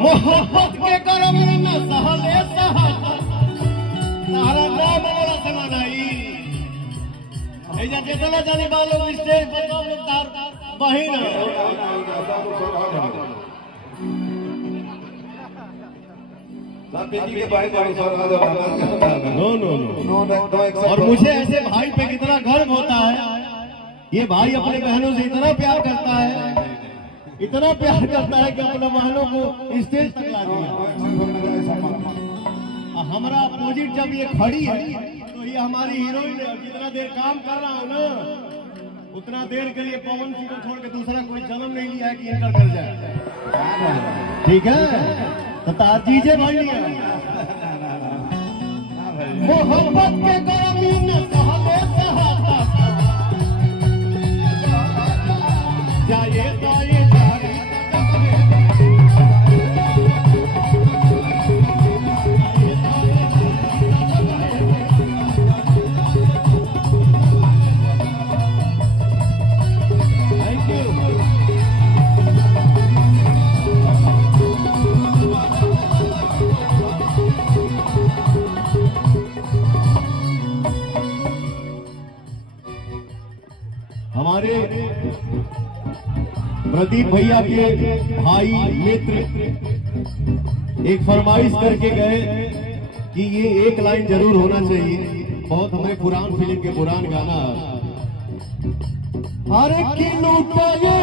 मोहब्बत के करम न सहले सहाता तारा नाम वाला समानाई एजा जेतला जानी बालो स्टेज पर तो लोग तार बहिन नो और मुझे ऐसे भाई पे कितना गर्व होता है। ये भाई अपने बहनों से इतना प्यार करता है, इतना प्यार करता है कि अपने बहनों को स्टेज तक ला दिया। हमारा अपोजिट जब ये खड़ी है तो ये हमारी हीरोइन है। जितना देर काम कर रहा हूँ ना उतना देर के लिए पवन सिंह को छोड़ के दूसरा कोई जन्म नहीं लिया है कि इंटर कर जाए। ठीक है तो ताजीजे भाई मोहब्बत के गर्मी न सहले सहाता जाए जाए हमारे प्रदीप भैया के भाई मित्र एक फरमाइश करके गए कि ये एक लाइन जरूर होना चाहिए। बहुत हमें पुरान फिल्म के पुरान गाना अरे कि लूटाए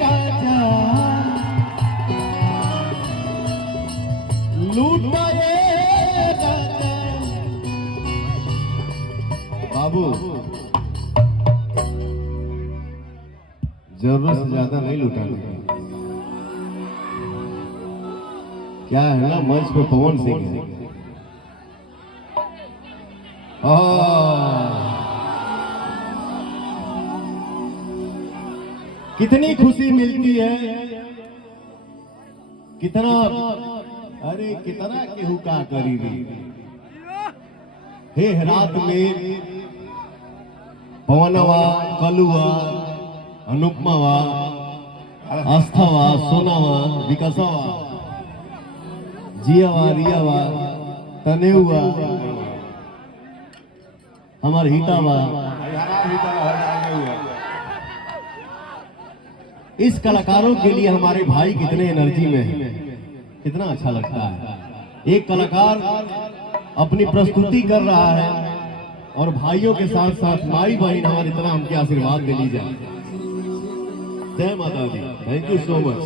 राजा लूटाए राजा बाबू जरूरत से ज्यादा नहीं लुटाना। क्या है ना मंच पे पवन सिंह है। कितनी खुशी मिलती है, कितना अरे कितना केहू का करीबी हे रात में पवनवा कलुआ अनुपमावा आस्थावा सोनावा विकासवा जियावा रियावा तनेवा हमारे हितावा इस कलाकारों के लिए हमारे भाई कितने एनर्जी में है, कितना अच्छा लगता है। एक कलाकार अपनी प्रस्तुति कर रहा है और भाइयों के साथ साथ माई बहन हमारे इतना हमके आशीर्वाद दे ली जाए। जय माता दी। Thank you so much.